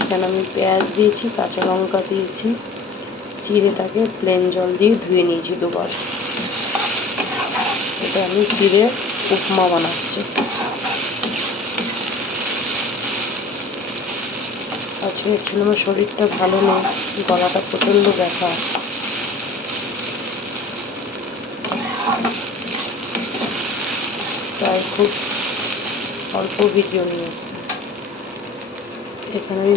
এখানে আমি পেঁয়াজ দিয়েছি, কাঁচা লঙ্কা দিয়েছি, চিড়েটাকে প্লেন জল দিয়ে ধুয়ে নিয়েছি দুবার। এটা আমি চিড়ে উপমা বানাচ্ছি। আজকে অ্যাকচুয়ালি আমার শরীরটা ভালো নেই, গলাটা প্রচণ্ড ব্যথা। তাই খুব অল্প ভিডিও নিয়ে এসেছি। এখানে আমি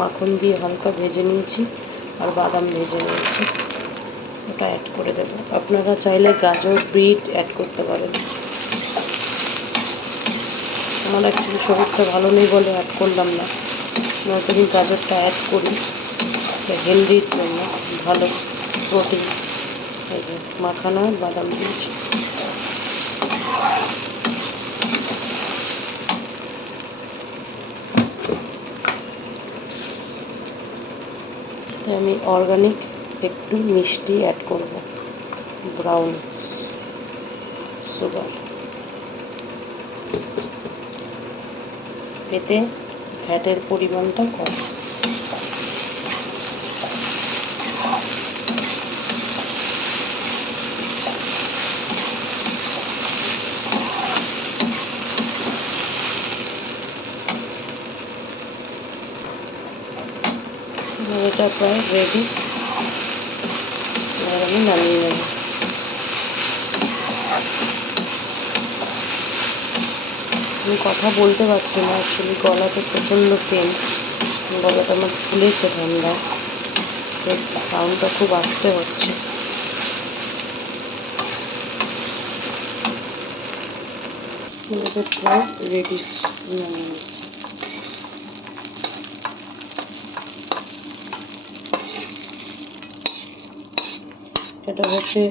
মাখন দিয়ে হালকা ভেজে নিয়েছি আর বাদাম ভেজে নিয়েছি, ওটা অ্যাড করে দেবো। আপনারা চাইলে গাজর বিট অ্যাড করতে পারেন। আমার অ্যাকচুয়ালি শরীরটা ভালো নেই বলে অ্যাড করলাম না, নয়তো আমি গাজরটা অ্যাড করি, হেলদির জন্য ভালো, প্রোটিন। এই যে মাখানা বাদাম দিয়েছি। আমি অর্গানিক একটু মিষ্টি অ্যাড করব, ব্রাউন সুগার, এতে ফ্যাটের পরিমাণটা কম। এটা প্রায় রেডি, এবার আমি নামিয়ে নেব। আমি কথা বলতে পারছি না, অ্যাকচুয়ালি গলাতে প্রচণ্ড পেন, গলাটা আমার ফুলেছে ঠান্ডা, সাউন্ডটা খুব আস্তে হচ্ছে। প্রায় রেডি, নামিয়ে নিচ্ছি। এটা হচ্ছে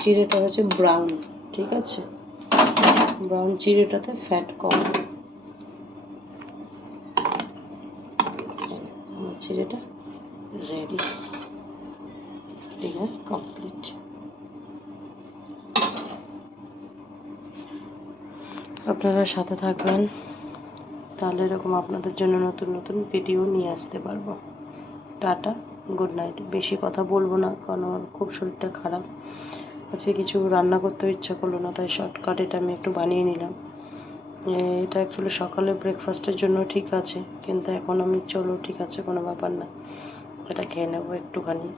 চিড়েটা হচ্ছে ব্রাউন, ঠিক আছে, ব্রাউন চিড়েটাতে ফ্যাট কম। আমার চিড়েটা রেডি, ডিনার কমপ্লিট। আপনারা সাথে থাকবেন, তাহলে এরকম আপনাদের জন্য নতুন নতুন ভিডিও নিয়ে আসতে পারবো। Tata, good night. বেশি কথা বলবো না, কারণ আমার খুব শরীরটা খারাপ। আজকে কিছু রান্না করতেও ইচ্ছা করলো না, তাই শর্টকাট এটা আমি একটু বানিয়ে নিলাম। এটা অ্যাকচুয়ালি সকালে ব্রেকফাস্টের জন্য ঠিক আছে, কিন্তু এখন আমি চলো ঠিক আছে কোনো ব্যাপার না, এটা খেয়ে নেবো একটুখানি।